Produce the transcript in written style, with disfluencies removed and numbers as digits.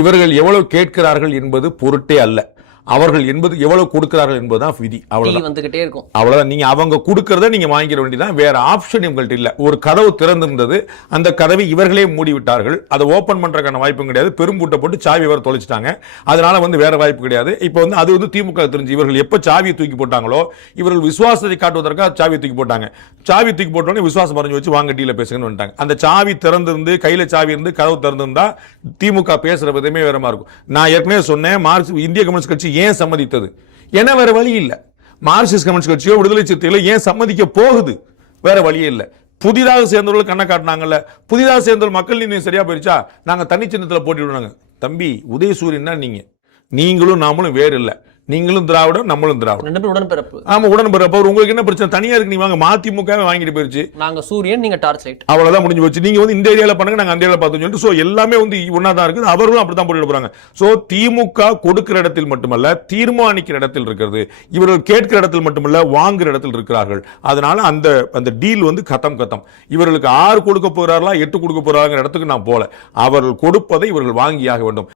இவர்கள் எவ்வளவு கேட்கிறார்கள் என்பது பொருட்டே அல்ல. அவர்கள் என்பது எவ்வளவு கொடுக்கிறார்கள் என்பதுதான் விதி. அவ்வளவுதான் வந்துகிட்டே இருக்கும். அவ்வளவுதான். நீங்க அவங்க கொடுக்கறத நீங்க வாங்கிட வேண்டியதான். வேற ஆப்ஷன் உங்கள்ட்ட இல்ல. ஒரு கதவு திறந்திருந்தது, அந்த கதவை இவர்களே மூடி விட்டார்கள். அதை ஓபன் பண்றதுக்கான வாய்ப்பும் கிடையாது. பெரும்பூட்டை போட்டு சாவி வேற தொலைச்சிட்டாங்க. அதனால வேற வாய்ப்பு கிடையாது. இப்போ அது திமுக தெரிஞ்சு இவர்கள் எப்ப சாவியை தூக்கி போட்டாங்களோ, இவர்கள் விசுவாசத்தை காட்டுவதற்காக சாவியை தூக்கி போட்டாங்க. சாவி தூக்கி போட்டோன்னே விசுவாசம் மறைஞ்சு வச்சு வாங்க டீல பேசுங்கன்னு வந்துட்டாங்க. அந்த சாவி திறந்திருந்து, கையில சாவி இருந்து, கதவு திறந்திருந்தா திமுக பேசுற விதமே வேறமா இருக்கும். நான் ஏற்கனவே சொன்னேன், இந்திய கம்யூனிஸ்ட் கட்சி ஏன் சம்மதித்தது? ஏன்னா வேற வழி இல்ல. மார்க்சிஸ்ட் கம்யூனிஸ்ட் கட்சியோ விடுதலை சிறுத்தைகளோ ஏன் சம்மதிக்க போகுது? வேற வழியே இல்ல. புதிதாக சேர்ந்தவர்கள் கண்ணை காட்டினாங்கல்ல, புதிதாக சேர்ந்தவர்கள் மக்கள் நீதி சரியா போயிருச்சா, நாங்க தனி சின்னத்தில் போட்டிவிடுவாங்க. தம்பி, உதயசூரியன் தான் நீங்களும் நாமளும் வேறு இல்ல. நீங்களும் திராவிடம், நம்மளும் திராவிடம், உடன்பிறப்பு. ஆமா, உடன்பிறப்பு. உங்களுக்கு என்ன பிரச்சனை? தனியா இருக்கு, நீங்க மதிமுக வாங்கிட்டு போயிருச்சு. நாங்க சூரியன், நீங்க டார்ச் லைட், அவ்வளவுதான் முடிஞ்சு போச்சு. நீங்க இந்த ஏரியால பண்ணுங்க, நாங்க அந்த ஏரியால பார்த்தோம் சொல்லிட்டு, சோ எல்லாமே ஒன்னாதான் இருக்குது. அவர்களும் அப்படித்தான் போட்டிட போறாங்க. சோ திமுக கொடுக்கிற இடத்தில் மட்டுமல்ல, தீர்மானிக்கிற இடத்தில் இருக்கிறது. இவர்கள் கேட்கிற இடத்தில் மட்டுமல்ல, வாங்குற இடத்தில் இருக்கிறார்கள். அதனால அந்த டீல் கத்தம். இவர்களுக்கு 6 கொடுக்க போறார்களா 8 கொடுக்க போறாங்கிற இடத்துக்கு நான் போல. அவர்கள் கொடுப்பதை இவர்கள் வாங்கியாக வேண்டும்.